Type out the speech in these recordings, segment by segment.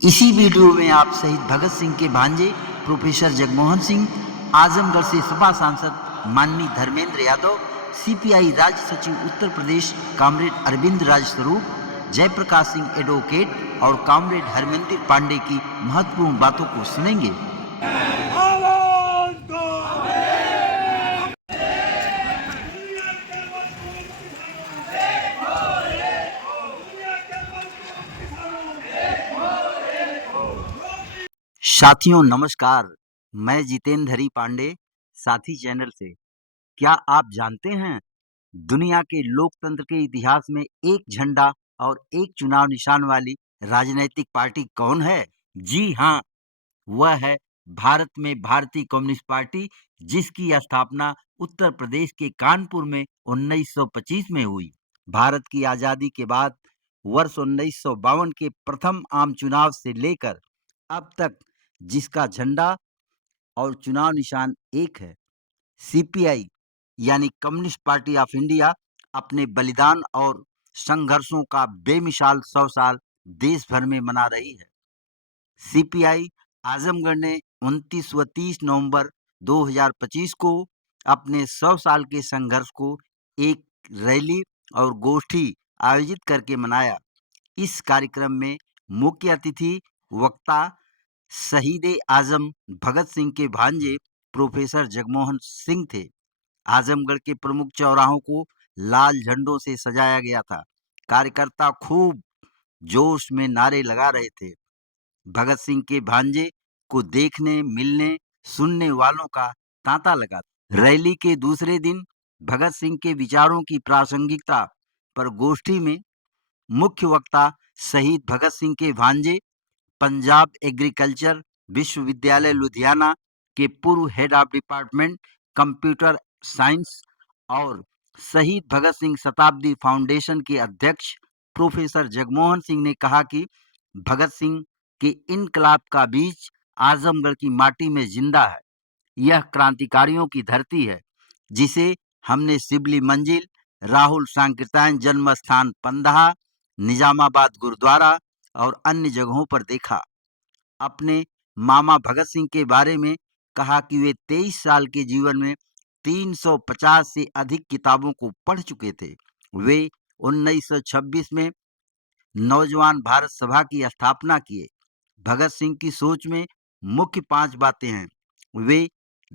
इसी वीडियो में आप शहीद भगत सिंह के भांजे प्रोफेसर जगमोहन सिंह, आजमगढ़ से सपा सांसद माननीय धर्मेंद्र यादव, सीपीआई राज्य सचिव उत्तर प्रदेश कॉमरेड अरविंद राजस्वरूप, जयप्रकाश सिंह एडवोकेट और कॉमरेड हरमिंदर पांडे की महत्वपूर्ण बातों को सुनेंगे। साथियों नमस्कार, मैं जितेंद्र हरी पांडे, साथी चैनल से। क्या आप जानते हैं दुनिया के लोकतंत्र के इतिहास में एक झंडा और एक चुनाव निशान वाली राजनीतिक पार्टी कौन है? जी हाँ, वह है भारत में भारतीय कम्युनिस्ट पार्टी, जिसकी स्थापना उत्तर प्रदेश के कानपुर में 1925 में हुई। भारत की आजादी के बाद वर्ष 1952 के प्रथम आम चुनाव से लेकर अब तक जिसका झंडा और चुनाव निशान एक है। सीपीआई यानी कम्युनिस्ट पार्टी ऑफ इंडिया अपने बलिदान और संघर्षों का बेमिसाल 100 साल देश भर में मना रही है। सीपीआई आजमगढ़ ने 29 व 30 नवंबर 2025 को अपने 100 साल के संघर्ष को एक रैली और गोष्ठी आयोजित करके मनाया। इस कार्यक्रम में मुख्य अतिथि वक्ता शहीद आजम भगत सिंह के भांजे प्रोफेसर जगमोहन सिंह थे। आजमगढ़ के प्रमुख चौराहों को लाल झंडों से सजाया गया था। कार्यकर्ता खूब जोश में नारे लगा रहे थे। भगत सिंह के भांजे को देखने, मिलने, सुनने वालों का तांता लगा। रैली के दूसरे दिन भगत सिंह के विचारों की प्रासंगिकता पर गोष्ठी में मुख्य वक्ता शहीद भगत सिंह के भांजे, पंजाब एग्रीकल्चर विश्वविद्यालय लुधियाना के पूर्व head of department computer science और शहीद भगत सिंह शताब्दी फाउंडेशन के अध्यक्ष प्रोफेसर जगमोहन सिंह ने कहा कि भगत सिंह के इनकलाब का बीज आजमगढ़ की माटी में जिंदा है। यह क्रांतिकारियों की धरती है, जिसे हमने सिबली मंजिल, राहुल सांकृत्यायन जन्म स्थान पंदहा, निजामाबाद गुरुद्वारा और अन्य जगहों पर देखा। अपने मामा भगत सिंह के बारे में कहा कि वे 23 साल के जीवन में 350 से अधिक किताबों को पढ़ चुके थे। वे 1926 में नौजवान भारत सभा की स्थापना किए। भगत सिंह की सोच में मुख्य 5 बातें हैं। वे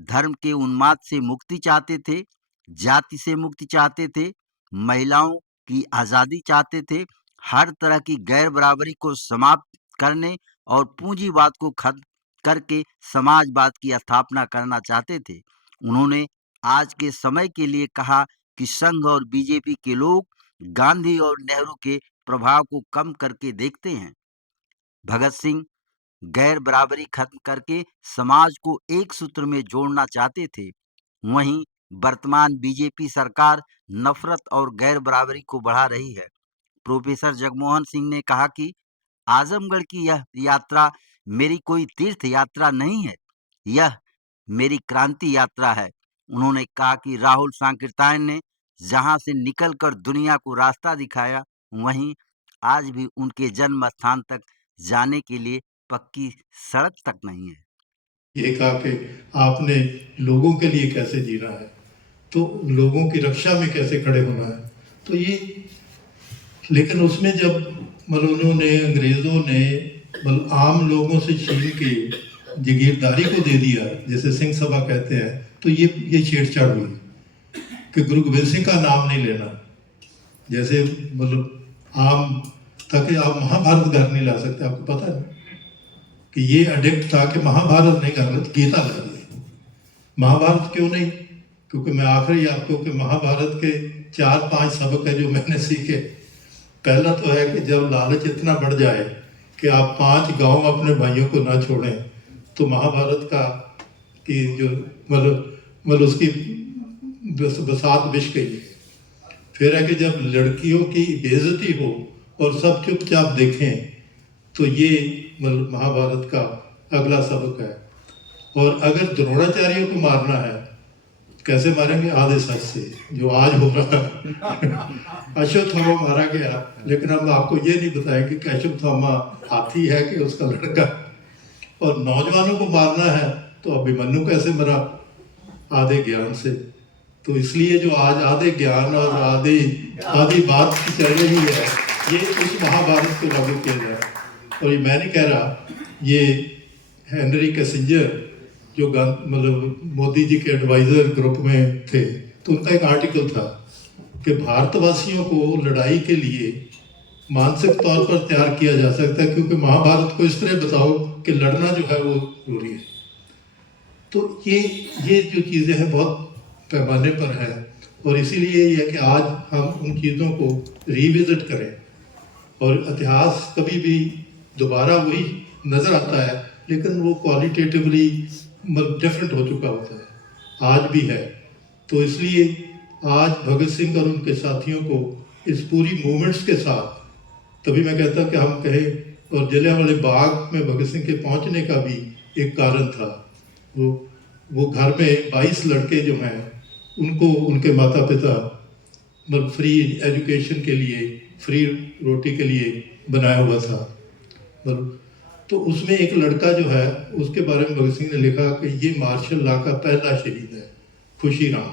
धर्म के उन्माद से मुक्ति चाहते थे, जाति से मुक्ति चाहते थे, महिलाओं की आज़ादी चाहते थे, हर तरह की गैर बराबरी को समाप्त करने और पूंजीवाद को खत्म करके समाजवाद की स्थापना करना चाहते थे। उन्होंने आज के समय के लिए कहा कि संघ और बीजेपी के लोग गांधी और नेहरू के प्रभाव को कम करके देखते हैं। भगत सिंह गैर बराबरी खत्म करके समाज को एक सूत्र में जोड़ना चाहते थे। वहीं वर्तमान बीजेपी सरकार नफरत और गैर बराबरी को बढ़ा रही है। प्रोफेसर जगमोहन सिंह ने कहा कि आजमगढ़ की यह यात्रा मेरी कोई तीर्थ यात्रा नहीं है, यह मेरी क्रांति यात्रा है। उन्होंने कहा कि राहुल सांकृत्यायन ने जहां से निकलकर दुनिया को रास्ता दिखाया, वहीं आज भी उनके जन्म स्थान तक जाने के लिए पक्की सड़क तक नहीं है। ये कहा कि आपने लोगों के लिए कैसे जीना है, तो लोगों की रक्षा में कैसे खड़े होना है, तो ये लेकिन उसमें जब उन्होंने अंग्रेज़ों ने आम लोगों से छीन के जागीरदारी को दे दिया, जैसे सिंह सभा कहते हैं, तो ये छेड़छाड़ हुई कि गुरु गोबिंद सिंह का नाम नहीं लेना। जैसे आम ताकि आप महाभारत घर नहीं ला सकते, आपको पता है कि ये एडिक्ट था कि महाभारत नहीं करना, गीता ला दी। महाभारत क्यों नहीं? क्योंकि मैं आखिरी आपको कि महाभारत के 4-5 सबक है जो मैंने सीखे। पहला तो है कि जब लालच इतना बढ़ जाए कि आप 5 गांव अपने भाइयों को ना छोड़ें, तो महाभारत का कि जो उसकी बसात बिछ गई। फिर है कि जब लड़कियों की बेइज्जती हो और सब चुपचाप देखें, तो ये महाभारत का अगला सबक है। और अगर द्रोणाचार्यों को मारना है कैसे मारेंगे? आधे सच से, जो आज हो रहा है। अश्वत्थामा मारा गया, लेकिन हम आपको ये नहीं बताएंगे कि अश्वत्थामा हाथी है कि उसका लड़का। और नौजवानों को मारना है तो अभिमन्यु कैसे मरा? आधे ज्ञान से। तो इसलिए जो आज आधे ज्ञान और आधी आधी बात की चल रही है, ये उस महाभारत को लागू किया जाए। और ये मैं नहीं कह रहा, ये हेनरी किसिंजर जो मतलब मोदी जी के एडवाइजर ग्रुप में थे, तो उनका एक आर्टिकल था कि भारतवासियों को लड़ाई के लिए मानसिक तौर पर तैयार किया जा सकता है, क्योंकि महाभारत को इस तरह बताओ कि लड़ना जो है वो जरूरी है। तो ये जो चीज़ें हैं बहुत पैमाने पर है, और इसीलिए ये है कि आज हम उन चीज़ों को रिविजिट करें। और इतिहास कभी भी दोबारा वही नज़र आता है, लेकिन वो क्वालिटेटिवली डिफरेंट हो चुका होता है, आज भी है। तो इसलिए आज भगत सिंह और उनके साथियों को इस पूरी मूवमेंट्स के साथ, तभी मैं कहता कि हम कहें, और जलियांवाले बाग में भगत सिंह के पहुंचने का भी एक कारण था। वो घर में 22 लड़के जो हैं, उनको उनके माता पिता मतलब फ्री एजुकेशन के लिए, फ्री रोटी के लिए बनाया हुआ था। मतलब तो उसमें एक लड़का जो है, उसके बारे में भगत सिंह ने लिखा कि ये मार्शल लॉ का पहला शहीद है, खुशीराम।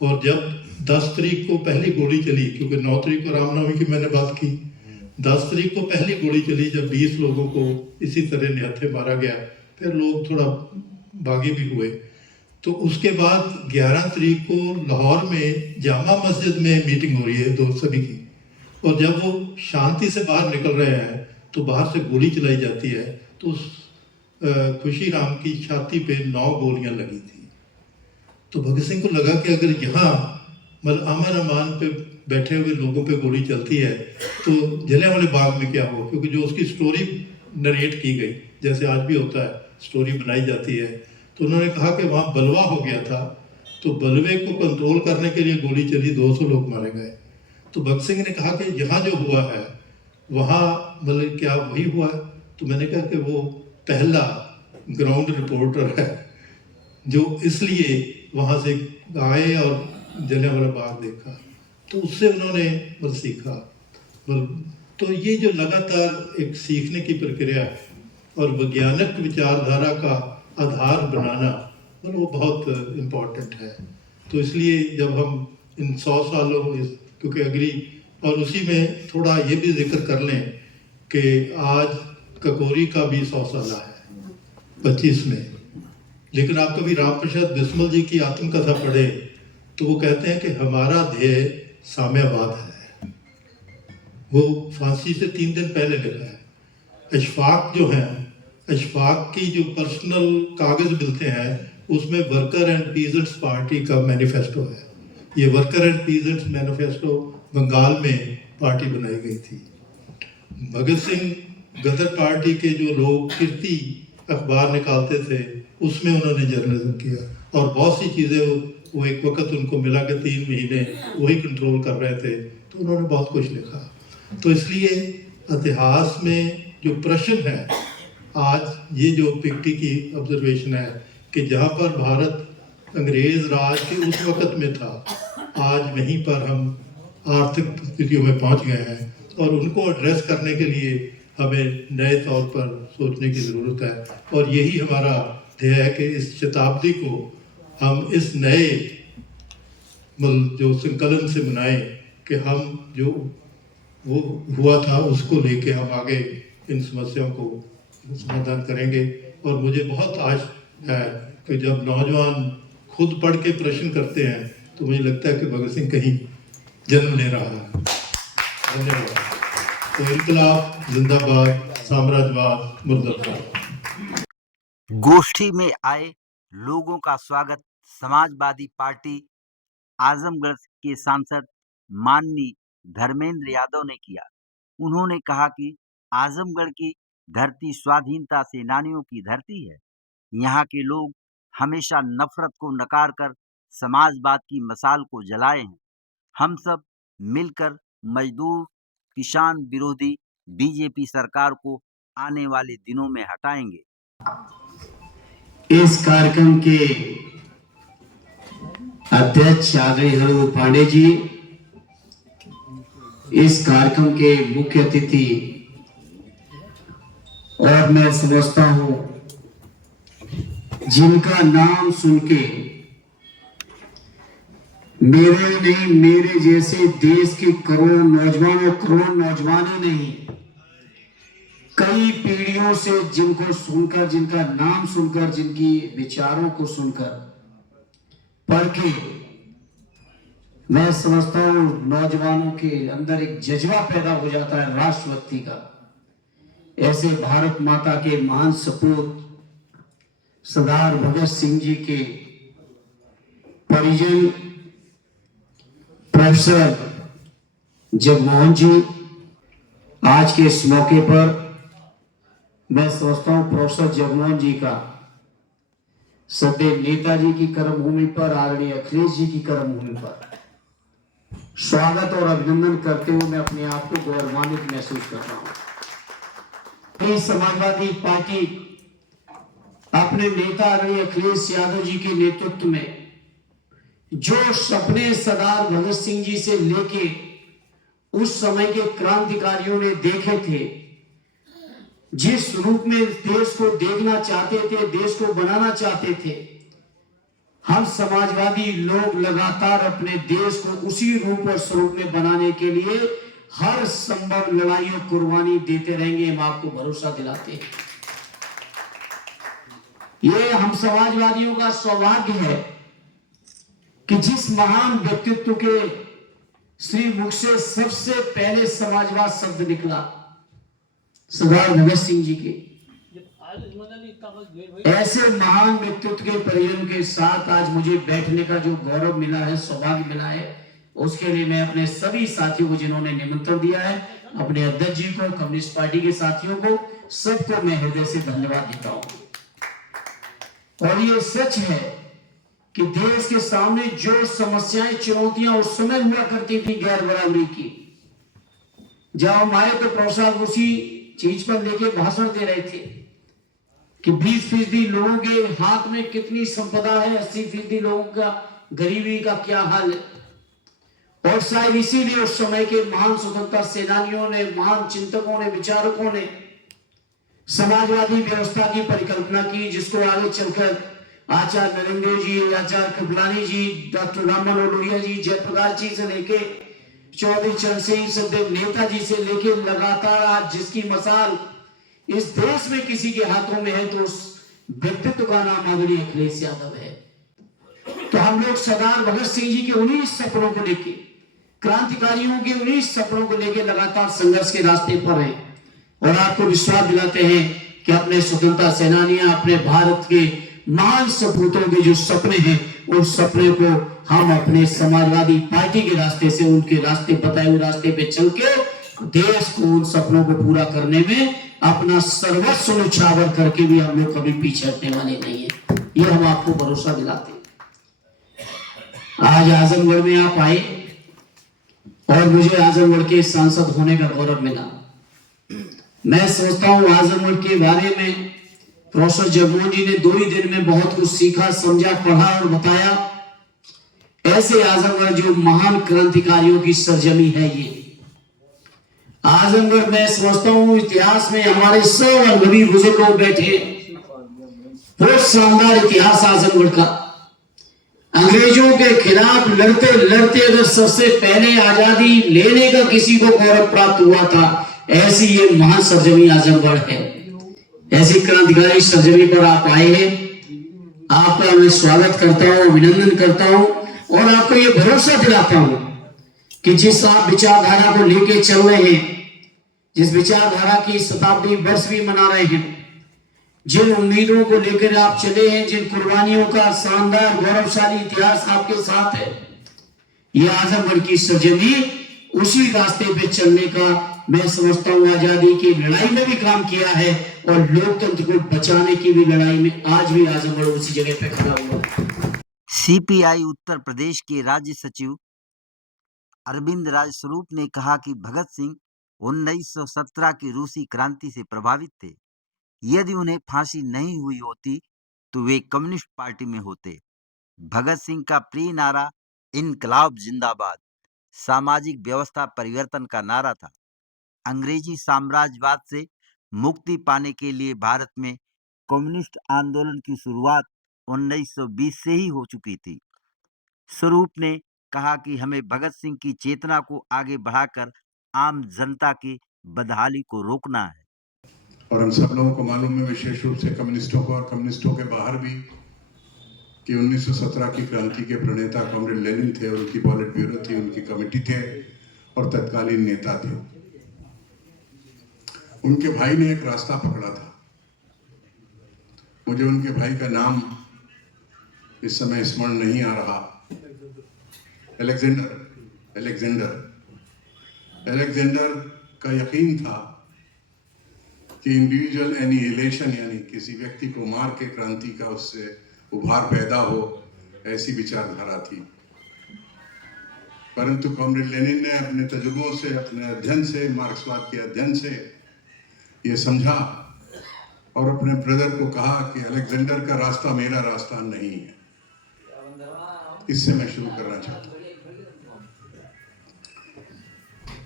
और जब 10 तारीख को पहली गोली चली, क्योंकि 9 तारीख को रामनवमी की मैंने बात की, 10 तारीख को पहली गोली चली, जब 20 लोगों को इसी तरह निहत्थे मारा गया, फिर लोग थोड़ा भागे भी हुए। तो उसके बाद 11 तारीख को लाहौर में जामा मस्जिद में मीटिंग हो रही है दो सभी की, और जब वो शांति से बाहर निकल रहे हैं तो बाहर से गोली चलाई जाती है। तो उस खुशीराम की छाती पे 9 गोलियां लगी थी। तो भगत सिंह को लगा कि अगर यहाँ मतलब अमन अमान पे बैठे हुए लोगों पे गोली चलती है तो जलियांवाले बाग में क्या हो, क्योंकि जो उसकी स्टोरी नरेट की गई, जैसे आज भी होता है स्टोरी बनाई जाती है, तो उन्होंने कहा कि वहाँ बलवा हो गया था, तो बलवे को कंट्रोल करने के लिए गोली चली, 200 लोग मारे गए। तो भगत सिंह ने कहा कि यहाँ जो हुआ है वहाँ मतलब क्या वही हुआ है? तो मैंने कहा कि वो पहला ग्राउंड रिपोर्टर है जो इसलिए वहाँ से आए और जलियांवाला बाग देखा, तो उससे उन्होंने मतलब सीखा। तो ये जो लगातार एक सीखने की प्रक्रिया है और वैज्ञानिक विचारधारा का आधार बनाना, मतलब वो बहुत इम्पोर्टेंट है। तो इसलिए जब हम इन 100 सालों क्योंकि अगली, और उसी में थोड़ा ये भी जिक्र कर लें कि आज ककोरी का भी 100 साल है 25 में। लेकिन आप कभी राम प्रसाद बिस्मिल जी की आत्मकथा पढ़े तो वो कहते हैं कि हमारा ध्येय साम्यवाद है। वो फांसी से 3 दिन पहले लिखा है। अशफाक जो है, अशफाक की जो पर्सनल कागज मिलते हैं उसमें वर्कर एंड पीजेंट्स पार्टी का मैनिफेस्टो है। ये worker and peasants manifesto Bengal में पार्टी बनाई गई थी। भगत सिंह गदर पार्टी के जो लोग कीर्ति अखबार निकालते थे उसमें उन्होंने जर्नलिज्म किया, और बहुत सी चीज़ें वो एक वक्त उनको मिला कि 3 महीने वही कंट्रोल कर रहे थे, तो उन्होंने बहुत कुछ लिखा। तो इसलिए इतिहास में जो प्रश्न है, आज ये जो पिक्टी की ऑब्जर्वेशन है कि जहाँ पर भारत अंग्रेज राज के उस वक़्त में था, आज वहीं पर हम आर्थिक स्थितियों में पहुँच गए हैं, और उनको एड्रेस करने के लिए हमें नए तौर पर सोचने की ज़रूरत है। और यही हमारा ध्येय है कि इस शताब्दी को हम इस नए जो संकलन से मनाएं कि हम जो वो हुआ था उसको लेके हम आगे इन समस्याओं को समाधान करेंगे। और मुझे बहुत आश है कि जब नौजवान खुद पढ़ के प्रश्न करते हैं तो मुझे लगता है कि भगत सिंह कहीं जन्म ले रहा है। धन्यवाद। तो इनकलाब जिंदाबाद, साम्राज्यवाद मुर्दाबाद। गोष्ठी में आए लोगों का स्वागत समाजवादी पार्टी आजमगढ़ के सांसद माननीय धर्मेंद्र यादव ने किया। उन्होंने कहा कि आजमगढ़ की धरती स्वाधीनता सेनानियों की धरती है। यहाँ के लोग हमेशा नफरत को नकार कर समाजवाद की मशाल को जलाए हैं। हम सब मिलकर मजदूर किसान विरोधी बीजेपी सरकार को आने वाले दिनों में हटाएंगे। इस कार्यक्रम के अध्यक्ष आदरणीय पांडे जी, इस कार्यक्रम के मुख्य अतिथि, और मैं समझता हूं जिनका नाम सुन के मेरे नहीं, मेरे जैसे देश के करोड़ों नौजवानों नहीं, कई पीढ़ियों से जिनको सुनकर, जिनका नाम सुनकर, जिनकी विचारों को सुनकर पढ़ के मैं समझता हूं नौजवानों के अंदर एक जज्बा पैदा हो जाता है राष्ट्रभक्ति का। ऐसे भारत माता के महान सपूत सरदार भगत सिंह जी के परिजन प्रोफेसर जगमोहन जी, आज के इस मौके पर मैं समझता हूं प्रोफेसर जगमोहन जी का सदैव नेताजी की कर्मभूमि पर, आदरणीय अखिलेश जी की कर्मभूमि पर स्वागत और अभिनंदन करते हुए मैं अपने आप को गौरवान्वित महसूस कर रहा हूं। समाजवादी पार्टी अपने नेता आदरणीय अखिलेश यादव जी के नेतृत्व में जो सपने सरदार भगत सिंह जी से लेके उस समय के क्रांतिकारियों ने देखे थे, जिस रूप में देश को देखना चाहते थे, देश को बनाना चाहते थे, हम समाजवादी लोग लगातार अपने देश को उसी रूप और स्वरूप में बनाने के लिए हर संभव लड़ाई और कुर्बानी देते रहेंगे, हम आपको भरोसा दिलाते हैं। ये हम समाजवादियों का सौभाग्य है कि जिस महान व्यक्तित्व के श्री मुख से सबसे पहले समाजवाद शब्द निकला, सरदार भगत सिंह जी के, ऐसे महान व्यक्तित्व के परिजन के साथ आज मुझे बैठने का जो गौरव मिला है, सौभाग्य मिला है, उसके लिए मैं अपने सभी साथियों को जिन्होंने निमंत्रण दिया है, अपने अध्यक्ष जी को, कम्युनिस्ट पार्टी के साथियों को, सबको मैं हृदय से धन्यवाद देता हूं। और ये सच है कि देश के सामने जो समस्याएं, चुनौतियां उस समय हुआ करती थी गैर बराबरी की, जब हम आए तो प्रोफेसर उसी चीज पर लेके भाषण दे रहे थे कि 20% लोगों के हाथ में कितनी संपदा है, 80% लोगों का गरीबी का क्या हाल है। और शायद इसीलिए उस समय के महान स्वतंत्रता सेनानियों ने, महान चिंतकों ने, विचारकों ने समाजवादी व्यवस्था की परिकल्पना की, जिसको आगे चलकर आचार्य नरेंद्र जी, आचार्य कृपलानी जी, डॉक्टर राम मनोहर लोहिया जी, जयप्रकाश जी से लेके चौधरी चरण सिंह, सदैव नेताजी से लेके लगातार आज जिसकी मसाल इस देश में किसी के हाथों में है तो उस व्यक्तित्व का नाम आदरणीय अखिलेश यादव है। तो हम लोग सरदार भगत सिंह जी के उन्हीं सपनों को लेके, क्रांतिकारियों के उन्हीं सपनों को लेके लगातार संघर्ष के रास्ते पर हैं और आपको विश्वास दिलाते हैं कि अपने स्वतंत्रता सेनानियां, अपने भारत के महान सपूतों के जो सपने हैं, उस सपने को हम अपने समाजवादी पार्टी के रास्ते से, उनके रास्ते, बताए हुए रास्ते पे चल के देश को, उन सपनों को पूरा करने में अपना सर्वस्व न्यौछावर करके भी हम लोग कभी पीछे हटने वाले नहीं है। ये हम आपको भरोसा दिलाते हैं। आज आजमगढ़ में आप आए और मुझे आजमगढ़ के सांसद होने का गौरव मिला। मैं सोचता हूं आजमगढ़ के बारे में प्रोफेसर जगमोहन जी ने 2 ही दिन में बहुत कुछ सीखा, समझा, पढ़ा और बताया। ऐसे आजमगढ़ जो महान क्रांतिकारियों की सरजमी है, ये आजमगढ़ मैं समझता हूं इतिहास में हमारे सब अनुभवी बुजुर्ग लोग बैठे, बहुत शानदार इतिहास आजमगढ़ का। अंग्रेजों के खिलाफ लड़ते लड़ते अगर सबसे पहले आजादी लेने का किसी को गौरव प्राप्त हुआ था, ऐसी ये महान सरजमी आजमगढ़ है। ऐसी क्रांतिकारी सरजमी पर आप आए हैं, आपका मैं स्वागत करता हूं, अभिनंदन करता हूं और आपको ये भरोसा दिलाता हूं कि जिस आप विचारधारा को लेके चल रहे हैं, जिस विचारधारा की शताब्दी वर्ष भी मना रहे हैं, जिन उम्मीदों को लेकर आप चले हैं, जिन कुर्बानियों का शानदार गौरवशाली इतिहास आपके साथ है, ये आजमगढ़ की सरजमी उसी रास्ते पे चलने का मैं समझता हूं आजादी की लड़ाई में भी काम किया है और लोकतंत्र को बचाने की भी लड़ाई में आज भी आजमगढ़ उसी जगह पे खड़ा हुआ। सीपीआई उत्तर प्रदेश के राज्य सचिव अरविंद राजस्वरूप ने कहा कि भगत सिंह 1917 की रूसी क्रांति से प्रभावित थे। यदि उन्हें फांसी नहीं हुई होती तो वे कम्युनिस्ट पार्टी में होते। भगत सिंह का प्रिय नारा इनकलाब जिंदाबाद सामाजिक व्यवस्था परिवर्तन का नारा था। अंग्रेजी साम्राज्यवाद से मुक्ति पाने के लिए भारत में कम्युनिस्ट आंदोलन की शुरुआत 1920 से ही हो चुकी थी। स्वरूप ने कहा कि हमें भगत सिंह की चेतना को आगे बढ़ाकर आम जनता की बदहाली को रोकना है। और हम सब लोगों को मालूम है, विशेष रूप से कम्युनिस्टों को और कम्युनिस्टों के बाहर भी, कि 1917 की क्रांति के प्रणेता कॉमरेड लेनिन थे और उनकी पॉलिट ब्यूरो थी, उनकी कमेटी थे और तत्कालीन नेता थे। उनके भाई ने एक रास्ता पकड़ा था। मुझे उनके भाई का नाम इस समय स्मरण नहीं आ रहा। अलेक्जेंडर का यकीन था कि इंडिविजुअल एनिहिलेशन, यानी किसी व्यक्ति को मार के क्रांति का उससे उभार पैदा हो, ऐसी विचारधारा थी। परंतु कॉमरेड लेनिन ने अपने तजुर्बों से, अपने अध्ययन से, मार्क्सवाद के अध्ययन से ये समझा और अपने ब्रदर को कहा कि अलेक्जेंडर का रास्ता मेरा रास्ता नहीं है। इससे मैं शुरू करना चाहता हूँ।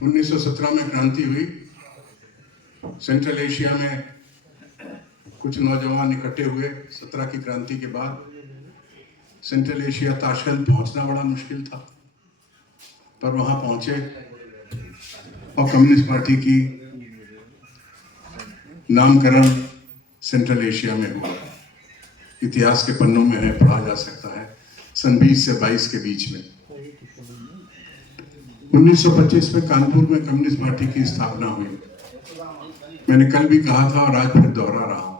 1917 में क्रांति हुई। सेंट्रल एशिया में कुछ नौजवान इकट्ठे हुए। 17 की क्रांति के बाद सेंट्रल एशिया, ताशकंद पहुंचना बड़ा मुश्किल था, पर वहां पहुंचे और कम्युनिस्ट पार्टी की नामकरण सेंट्रल एशिया में हुआ। इतिहास के पन्नों में है, पढ़ा जा सकता है। सन 20 से 22 के बीच में 1925 में कानपुर में कम्युनिस्ट पार्टी की स्थापना हुई। मैंने कल भी कहा था और आज फिर दोहरा रहा हूं।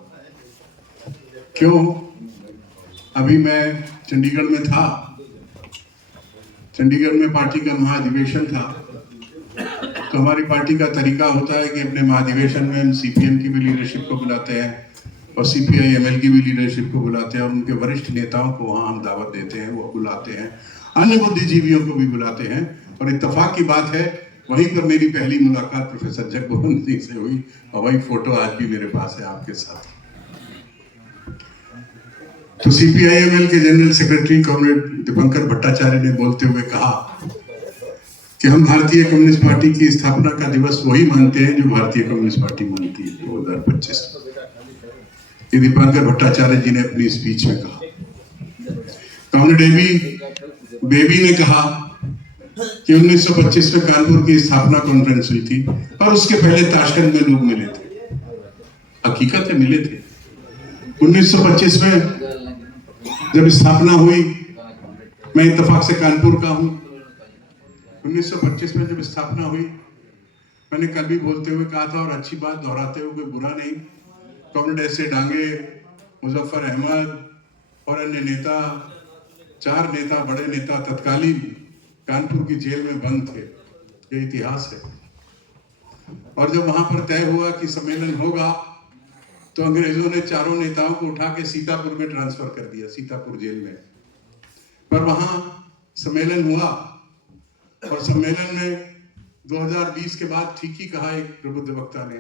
क्यों? अभी मैं चंडीगढ़ में था। चंडीगढ़ में पार्टी का महाधिवेशन था। तो हमारी पार्टी का तरीका होता है कि अपने महाधिवेशन में हम सीपीएम की भी लीडरशिप को बुलाते हैं और सीपीआई-एमएल की भी लीडरशिप को बुलाते हैं और उनके वरिष्ठ नेताओं को वहां हम दावत देते हैं, वो बुलाते हैं। अन्य बुद्धिजीवियों को भी बुलाते हैं। और इत्तेफाक की बात है, वहीं पर मेरी पहली मुलाकात प्रोफेसर जगमोहन सिंह से हुई और वही फोटो आज भी मेरे पास है आपके साथ। तो सीपीआई-एमएल के general secretary comrade Dipankar Bhattacharya ने बोलते हुए कहा कि हम भारतीय कम्युनिस्ट पार्टी की स्थापना का दिवस वही मानते हैं जो भारतीय कम्युनिस्ट पार्टी मानती है, 2025। ये दीपंकर भट्टाचार्य जी ने अपनी स्पीच में कहा। कॉमरेड बेबी ने कहा कि 1925 में कानपुर की स्थापना कॉन्फ्रेंस हुई थी और उसके पहले ताशकंद में लोग मिले थे। हकीकत है, मिले थे। 1925 में जब स्थापना हुई, मैं इत्तेफाक से कानपुर का हूं। 1925 में जब स्थापना हुई, मैंने कल भी बोलते हुए कहा था और अच्छी बात दोहराते हुए कोई बुरा नहीं, comrade S A Dange, Muzaffar Ahmad और अन्य नेता, 4 नेता, बड़े नेता तत्कालीन कानपुर की जेल में बंद थे। ये इतिहास है। और जब वहां पर तय हुआ कि सम्मेलन होगा, तो अंग्रेजों ने 4 नेताओं को उठा के सीतापुर में ट्रांसफर कर दिया, सीतापुर जेल में। पर वहां सम्मेलन हुआ और सम्मेलन में 2020 के बाद ठीक ही कहा एक प्रबुद्ध वक्ता ने,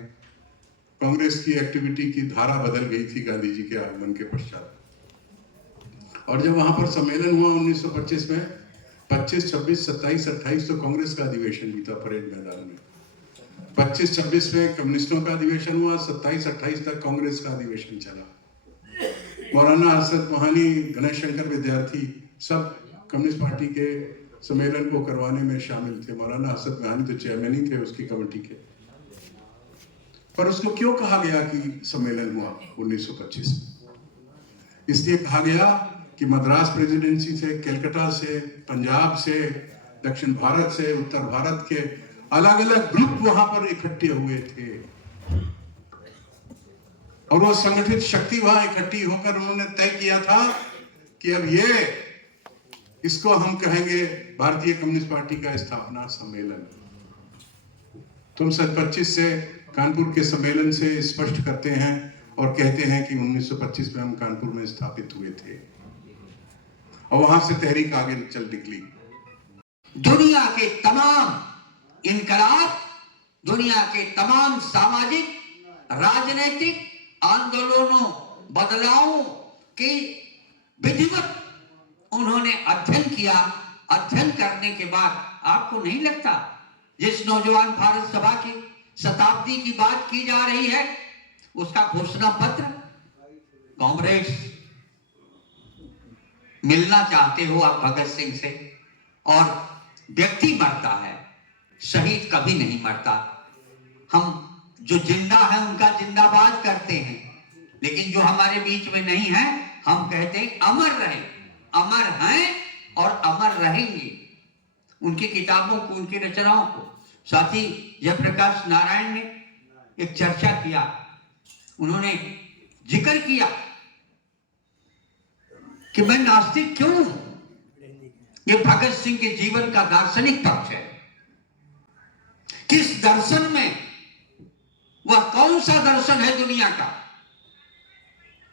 कांग्रेस की एक्टिविटी की धारा बदल गई थी गांधी जी के आगमन के पश्चात। और जब वहां पर सम्मेलन हुआ 1925 में, 25, 26, 27, 28 तो कांग्रेस का अधिवेशन भी था परेड मैदान में। 25, 26 में कम्युनिस्टों का अधिवेशन हुआ, 27, 28 तक कांग्रेस का अधिवेशन चला। मौलाना हसरत मोहानी, गणेश शंकर विद्यार्थी, सब कम्युनिस्ट पार्टी के सम्मेलन को करवाने में शामिल थे। मौलाना हसरत मोहानी तो चेयरमैन ही थे उसकी कमेटी के। पर उसको क्यों कहा गया कि सम्मेलन हुआ 1925? इसलिए कहा गया कि मद्रास प्रेसिडेंसी से, कलकत्ता से, पंजाब से, दक्षिण भारत से, उत्तर भारत के अलग अलग ग्रुप वहां पर इकट्ठे हुए थे और वो संगठित शक्ति वहां इकट्ठी होकर उन्होंने तय किया था कि अब इसको हम कहेंगे भारतीय कम्युनिस्ट पार्टी का स्थापना सम्मेलन। तुम सन 25 से कानपुर के सम्मेलन से स्पष्ट करते हैं और कहते हैं कि 1925 में हम कानपुर में स्थापित हुए थे और वहां से तहरीक आगे चल निकली। दुनिया के तमाम इनकलाब, दुनिया के तमाम सामाजिक, राजनीतिक आंदोलनों, बदलावों की विधिवत उन्होंने अध्ययन किया। अध्ययन करने के बाद आपको नहीं लगता जिस नौजवान भारत सभा की शताब्दी की बात की जा रही है, उसका घोषणा पत्र, कॉमरेड्स, मिलना चाहते हो आप भगत सिंह से? और व्यक्ति मरता है, शहीद कभी नहीं मरता। हम जो जिंदा है उनका जिंदाबाद करते हैं, लेकिन जो हमारे बीच में नहीं है हम कहते हैं अमर रहे। अमर हैं और अमर रहेंगे। उनकी किताबों को, उनकी रचनाओं को साथी जयप्रकाश नारायण ने एक चर्चा किया, उन्होंने जिक्र किया कि मैं नास्तिक क्यों हूं। ये भगत सिंह के जीवन का दार्शनिक पक्ष है। किस दर्शन में, वह कौन सा दर्शन है दुनिया का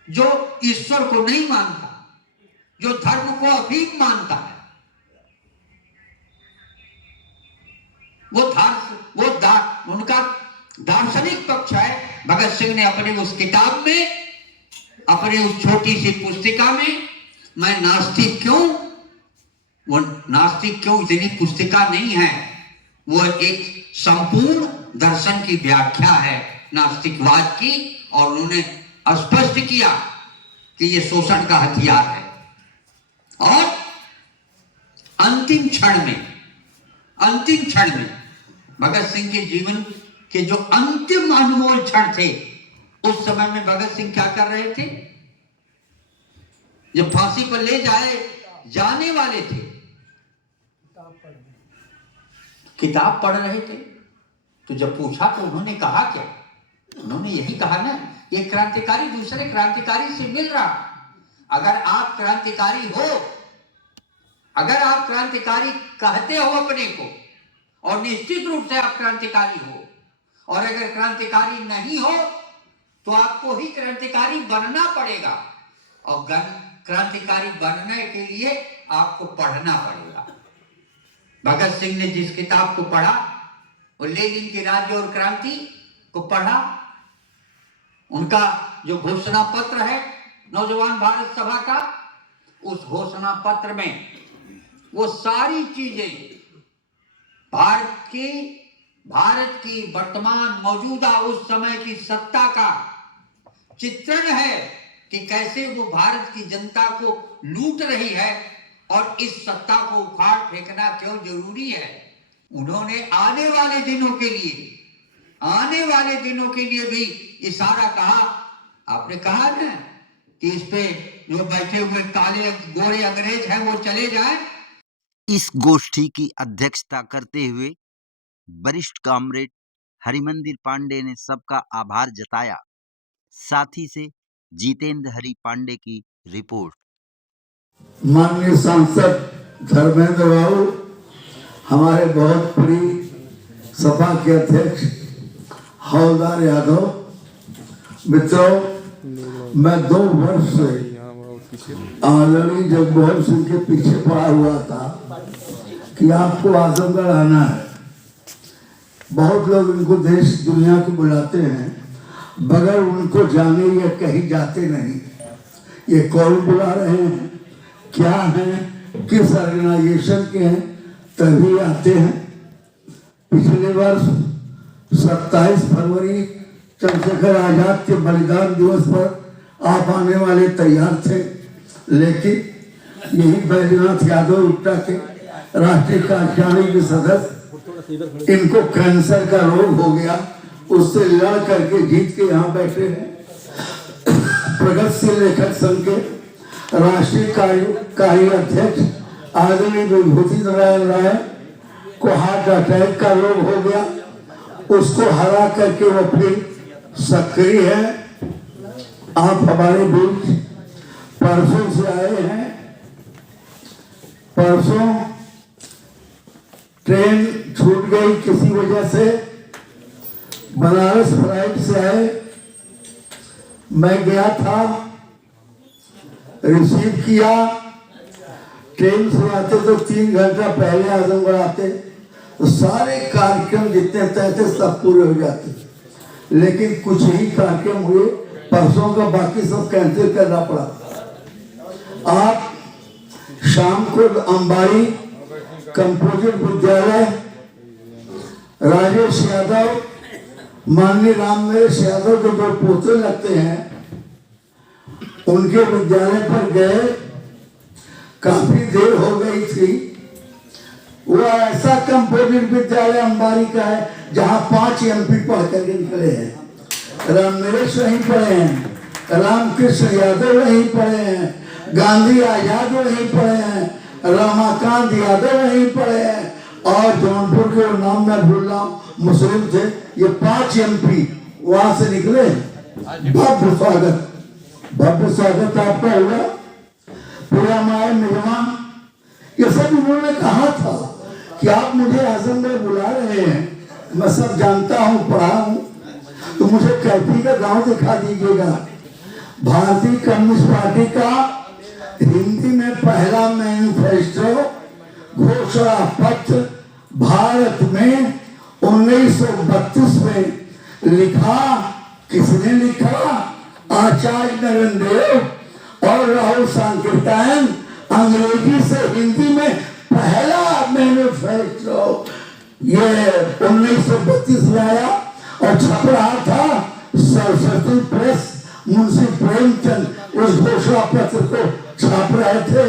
जो ईश्वर को नहीं मानता, जो धर्म को अफीम मानता है? उनका दार्शनिक पक्ष है। भगत सिंह ने अपने उस किताब में, अपनी उस छोटी सी पुस्तिका में, मैं नास्तिक क्यों, वो नास्तिक क्यों इतनी पुस्तिका नहीं है, वो एक संपूर्ण दर्शन की व्याख्या है नास्तिकवाद की। और उन्होंने स्पष्ट किया कि ये शोषण का हथियार है। और अंतिम क्षण में भगत सिंह के जीवन के जो अंतिम अनमोल क्षण थे, उस समय में भगत सिंह क्या कर रहे थे? जब फांसी पर ले जाने वाले थे, किताब पढ़ रहे थे। तो जब पूछा तो उन्होंने कहा क्या? उन्होंने यही कहा ना, एक क्रांतिकारी दूसरे क्रांतिकारी से मिल रहा। अगर आप क्रांतिकारी हो, अगर आप क्रांतिकारी कहते हो अपने को, और निश्चित रूप से आप क्रांतिकारी हो, और अगर क्रांतिकारी नहीं हो तो आपको ही क्रांतिकारी बनना पड़ेगा। और क्रांतिकारी बनने के लिए आपको पढ़ना पड़ेगा। भगत सिंह ने जिस किताब को पढ़ा, वो लेनिन की राज्य और क्रांति को पढ़ा। उनका जो घोषणा पत्र है नौजवान भारत सभा का, उस घोषणा पत्र में वो सारी चीजें भारत की वर्तमान मौजूदा उस समय की सत्ता का चित्रण है कि कैसे वो भारत की जनता को लूट रही है और इस सत्ता को उखाड़ फेंकना क्यों जरूरी है। उन्होंने आने वाले दिनों के लिए भी इशारा कहा। आपने कहा ना कि इस पे जो बैठे हुए काले गोरे अंग्रेज हैं वो चले जाएं। इस गोष्ठी की अध्यक्षता करते हुए वरिष्ठ कॉमरेड हरिमंदिर पांडे ने सबका आभार जताया। साथी से जितेंद्र हरि पांडे की रिपोर्ट। माननीय सांसद धर्मेंद्र बाबू, हमारे बहुत प्रिय सपा के अध्यक्ष हवलदार यादव, मित्रों, मैं 2 वर्ष से आदरणीय जगमोहन सिंह के पीछे पड़ा हुआ था कि आपको आजमगढ़ आना है। बहुत लोग इनको देश दुनिया को बुलाते हैं, बगैर उनको जाने ये कहीं जाते नहीं। ये कौन बुला रहे हैं, क्या हैं, किस ऑर्गेनाइजेशन के हैं, तभी आते हैं। पिछले वर्ष 27 फरवरी चंद्रशेखर आजाद के बलिदान दिवस पर आप आने वाले तैयार थे, लेकिन यही बैजनाथ यादव उट्टा के राष्ट्रीय कार्यकारिणी के सदस्य, इनको कैंसर का रोग हो गया, उससे लड़ करके जीत के यहाँ बैठे हैं। प्रगतिशील लेखक संघ के राष्ट्रीय कार्य अध्यक्ष आदरणीय विभूति नारायण राय को हार्ट अटैक का रोग हो गया, उसको हरा करके वो फिर सक्रिय है। आप हमारे बीच परसों से आए हैं। परसों ट्रेन छूट गई किसी वजह से, बनारस फ्लाइट से आए। मैं गया था, रिसीव किया। ट्रेन से आते तो 3 घंटा पहले आजमगढ़ आते तो सारे कार्यक्रम जितने तय थे सब पूरे हो जाते, लेकिन कुछ ही कार्यक्रम हुए। परसों का बाकी सब कैंसिल करना पड़ा। आप शाम को अंबाड़ी कंपोजिट विद्यालय, राजेश यादव, माननीय राम नरेश यादव के जो पोते लगते हैं उनके विद्यालय पर गए। काफी देर हो गई थी। वो ऐसा कंपोजिट विद्यालय अंबारी का है जहां 5 MP पढ़ कर निकले हैं। राम नरेश वहीं पढ़े हैं, रामकृष्ण यादव वहीं पढ़े हैं, गांधी आजाद वहीं पढ़े हैं, रमाकांत यादव वहीं पढ़े हैं, और जौनपुर के नाम मैं भूल रहा हूँ, मुस्लिम थे। ये 5 MP वहां से निकले। भव्य स्वागत आपका हुआ। पूरा माए मेहमान, ये सब उन्होंने कहा था कि आप मुझे आजमगढ़ बुला रहे हैं, मैं सब जानता हूँ, पढ़ा हूँ, तो मुझे कैथी का गांव दिखा दीजिएगा। भारतीय कम्युनिस्ट पार्टी का हिंदी में पहला मैनिफेस्टो घोषणा पत्र भारत में 1932 में लिखा। किसने लिखा? आचार्य नरेंद्र देव और राहुल सांकृत्यायन। अंग्रेजी से हिंदी में पहला मैनिफेस्टो ये 1932 में आया और छप रहा था सरस्वती प्रेस। मुंशी प्रेमचंद उस घोषणा पत्र को छाप रहे थे।